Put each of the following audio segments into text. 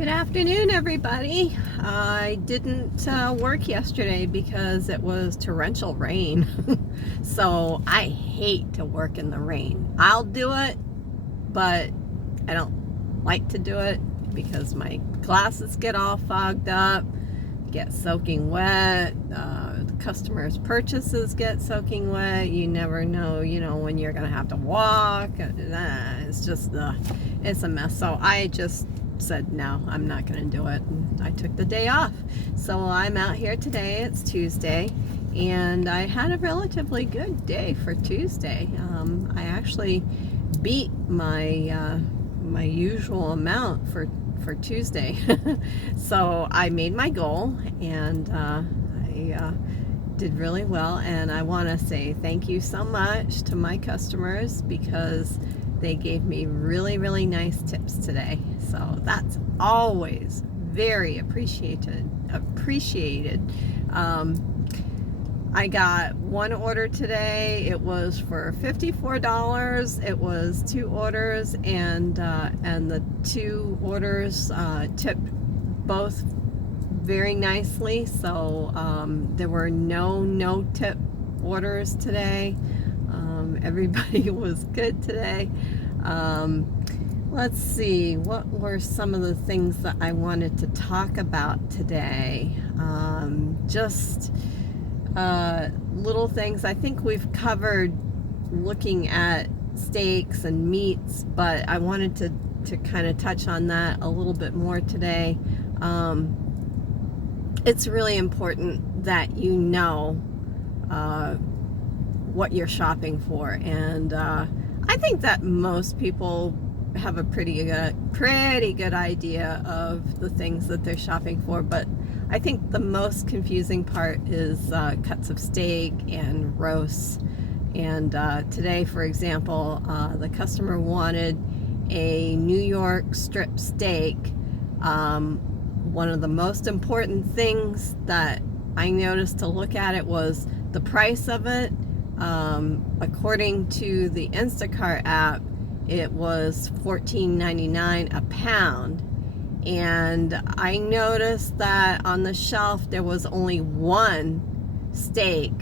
Good afternoon, everybody. I didn't work yesterday because it was torrential rain. So I hate to work in the rain. I'll do it, but I don't like to do it because my glasses get all fogged up, get soaking wet, the customers' purchases get soaking wet. You never know, when you're going to have to walk. It's just, it's a mess. So I just said, no, I'm not going to do it. And I took the day off. So I'm out here today. It's Tuesday. And I had a relatively good day for Tuesday. I actually beat my my usual amount for Tuesday. So I made my goal, and I did really well. And I want to say thank you so much to my customers because they gave me really, really nice tips today. So that's always very appreciated. I got one order today. It was for $54. It was 2 orders, and the 2 orders tipped both very nicely. So there were no tip orders today. Everybody was good today. Let's see, what were some of the things that I wanted to talk about today? Just little things. I think we've covered looking at steaks and meats, but I wanted to kind of touch on that a little bit more today. It's really important that you know what you're shopping for, and I think that most people have a pretty good idea of the things that they're shopping for, but I think the most confusing part is cuts of steak and roasts. And today, for example, the customer wanted a New York strip steak. One of the most important things that I noticed to look at it was the price of it. According to the Instacart app, it was $14.99 a pound. And I noticed that on the shelf there was only one steak,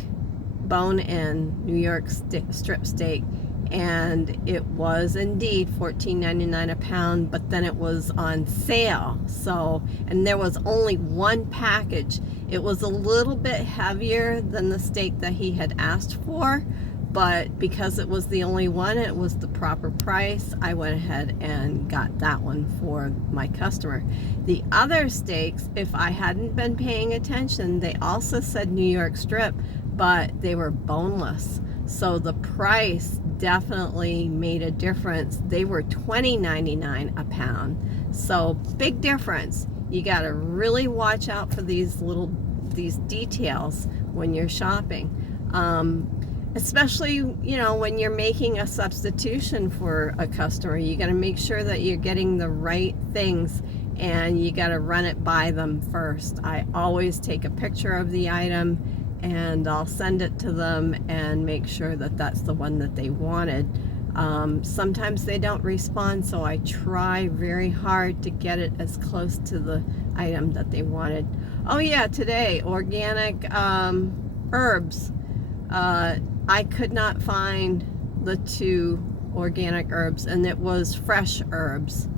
bone-in New York strip steak, and it was indeed $14.99 a pound, but then it was on sale. So, and there was only one package. It was a little bit heavier than the steak that he had asked for, but because it was the only one, it was the proper price. I went ahead and got that one for my customer. The other steaks, if I hadn't been paying attention, they also said New York strip, but they were boneless. So the price definitely made a difference. They were $20.99 a pound. So big difference. You got to really watch out for these details when you're shopping. Especially, when you're making a substitution for a customer, you got to make sure that you're getting the right things, and you got to run it by them first. I always take a picture of the item and I'll send it to them and make sure that that's the one that they wanted. Sometimes they don't respond, so I try very hard to get it as close to the item that they wanted. Oh yeah, today, organic herbs. I could not find the 2 organic herbs, and it was fresh herbs.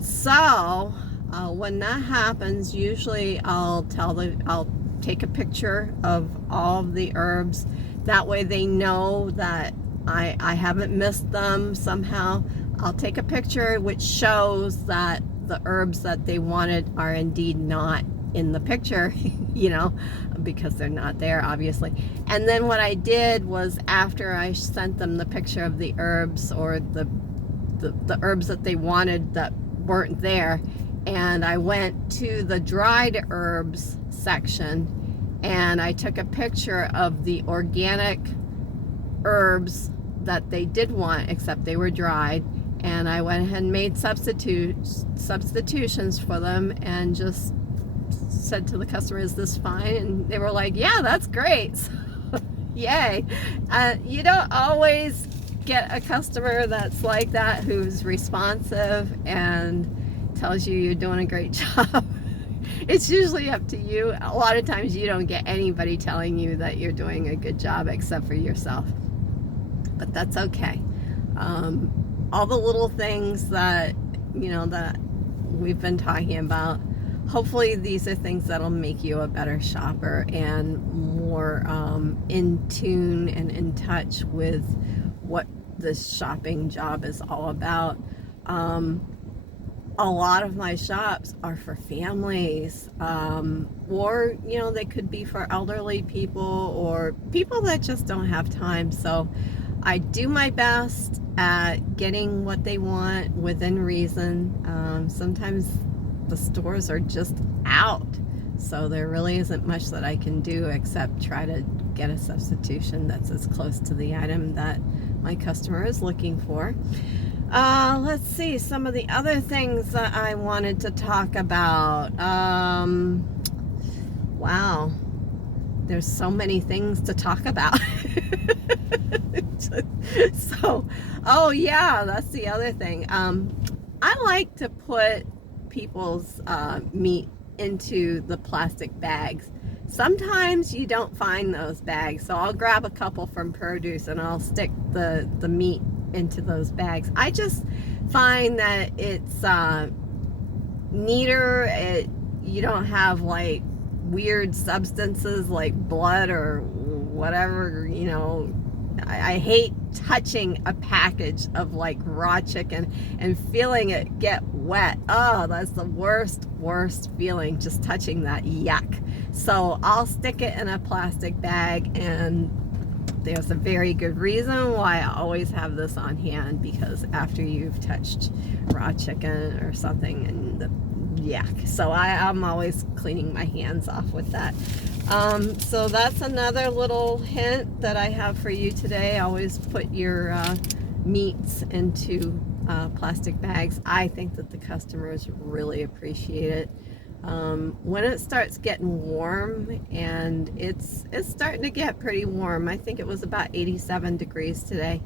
So when that happens, usually I'll take a picture of all of the herbs. That way they know that I haven't missed them somehow. I'll take a picture which shows that the herbs that they wanted are indeed not in the picture, because they're not there, obviously. And then what I did was, after I sent them the picture of the herbs, or the herbs that they wanted that weren't there, and I went to the dried herbs section and I took a picture of the organic herbs that they did want, except they were dried, and I went ahead and made substitutions for them, and just said to the customer, is this fine? And they were like, yeah, that's great. So, yay. You don't always get a customer that's like that, who's responsive and tells you you're doing a great job. It's usually up to you. A lot of times you don't get anybody telling you that you're doing a good job except for yourself. But that's okay. All the little things that, that we've been talking about, hopefully these are things that'll make you a better shopper and more in tune and in touch with what this shopping job is all about. A lot of my shops are for families, or they could be for elderly people or people that just don't have time. So I do my best at getting what they want within reason. Sometimes the stores are just out, so there really isn't much that I can do except try to get a substitution that's as close to the item that my customer is looking for. Let's see, some of the other things that I wanted to talk about. Wow, there's so many things to talk about. So, oh yeah, that's the other thing. I like to put people's meat into the plastic bags. Sometimes you don't find those bags, so I'll grab a couple from produce and I'll stick the meat into those bags. I just find that it's neater. You don't have like weird substances like blood or whatever, I hate touching a package of like raw chicken and feeling it get wet. Oh, that's the worst feeling, just touching that. Yuck. So I'll stick it in a plastic bag, and there's a very good reason why I always have this on hand, because after you've touched raw chicken or something, and yuck. So I'm always cleaning my hands off with that. So that's another little hint that I have for you today. Always put your meats into plastic bags. I think that the customers really appreciate it. When it starts getting warm, and it's starting to get pretty warm. I think it was about 87 degrees today.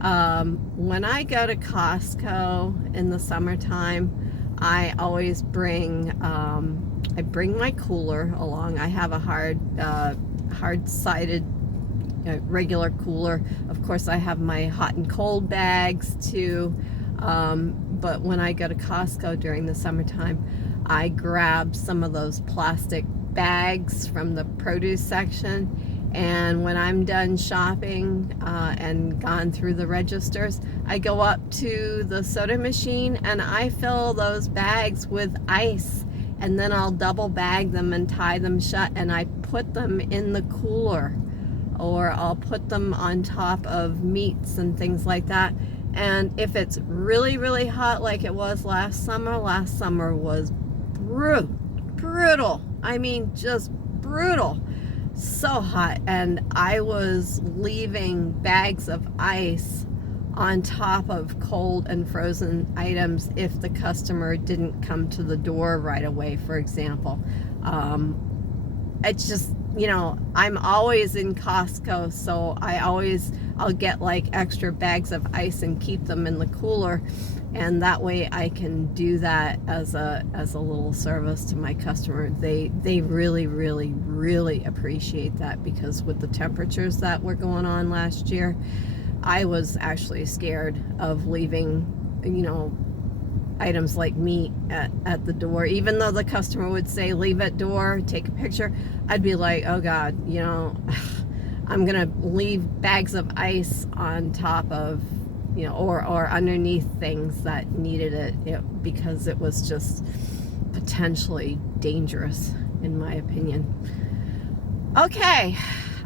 When I go to Costco in the summertime, I always bring my cooler along. I have a hard-sided regular cooler. Of course, I have my hot and cold bags too. But when I go to Costco during the summertime, I grab some of those plastic bags from the produce section, and when I'm done shopping and gone through the registers, I go up to the soda machine and I fill those bags with ice, and then I'll double bag them and tie them shut, and I put them in the cooler, or I'll put them on top of meats and things like that. And if it's really, really hot like it was last summer was brutal. I mean, just brutal. So hot. And I was leaving bags of ice on top of cold and frozen items if the customer didn't come to the door right away, for example. It's just, I'm always in Costco, so I'll get like extra bags of ice and keep them in the cooler, and that way I can do that as a little service to my customer. They really, really, really appreciate that, because with the temperatures that were going on last year, I was actually scared of leaving, items like meat at the door. Even though the customer would say leave at door, take a picture, I'd be like, oh God, I'm gonna leave bags of ice on top of, or underneath things that needed it, because it was just potentially dangerous, in my opinion. Okay,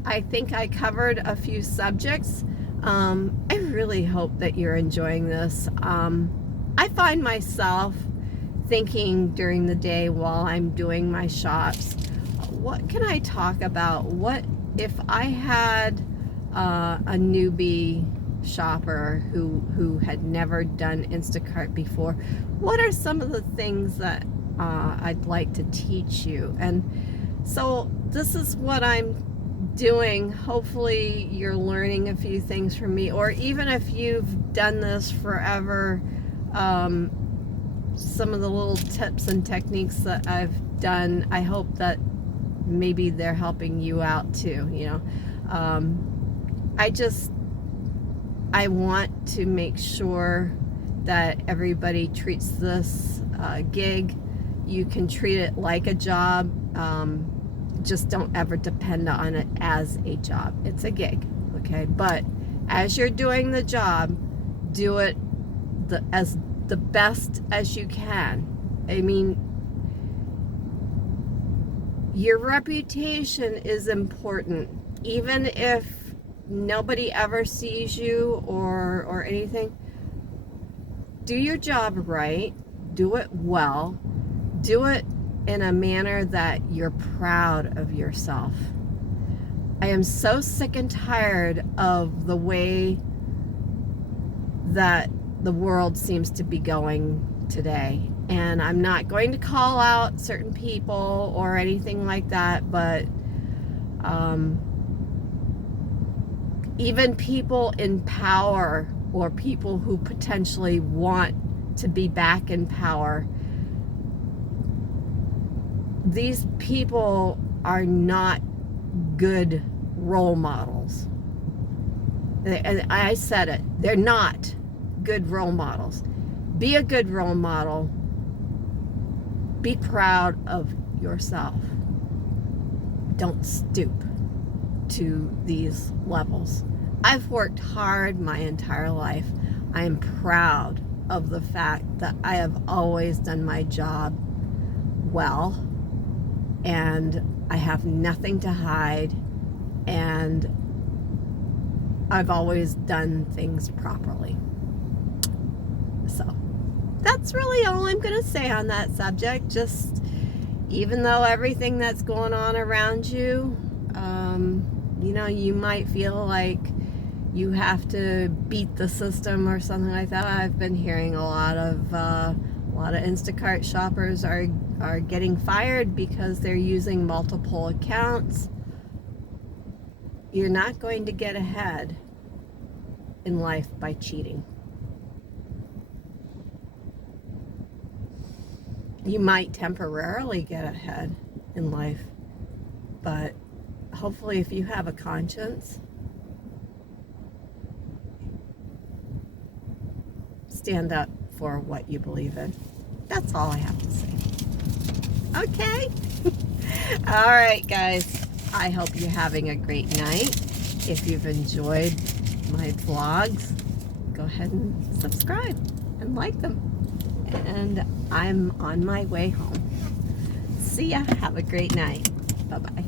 I think I covered a few subjects. I really hope that you're enjoying this. I find myself thinking during the day while I'm doing my shops, what can I talk about? What if I had a newbie shopper who had never done Instacart before? What are some of the things that I'd like to teach you? And so this is what I'm doing. Hopefully you're learning a few things from me, or even if you've done this forever, some of the little tips and techniques that I've done, I hope that maybe they're helping you out too, you know. I want to make sure that everybody treats this gig. You can treat it like a job. Just don't ever depend on it as a job. It's a gig, okay? But as you're doing the job, do it as the best as you can. I mean, your reputation is important. Even if nobody ever sees you or anything, do your job right, do it well, do it in a manner that you're proud of yourself. I am so sick and tired of the way that the world seems to be going today. And I'm not going to call out certain people or anything like that, but even people in power or people who potentially want to be back in power, these people are not good role models. And I said it, they're not good role models. Be a good role model. Be proud of yourself. Don't stoop to these levels. I've worked hard my entire life. I am proud of the fact that I have always done my job well, and I have nothing to hide, and I've always done things properly. So that's really all I'm going to say on that subject. Just, even though everything that's going on around you, you know, you might feel like you have to beat the system or something like that. I've been hearing a lot of Instacart shoppers are getting fired because they're using multiple accounts. You're not going to get ahead in life by cheating. You might temporarily get ahead in life, but hopefully if you have a conscience, stand up for what you believe in. That's all I have to say. Okay? All right, guys. I hope you're having a great night. If you've enjoyed my vlogs, go ahead and subscribe and like them. And I'm on my way home. See ya. Have a great night. Bye-bye.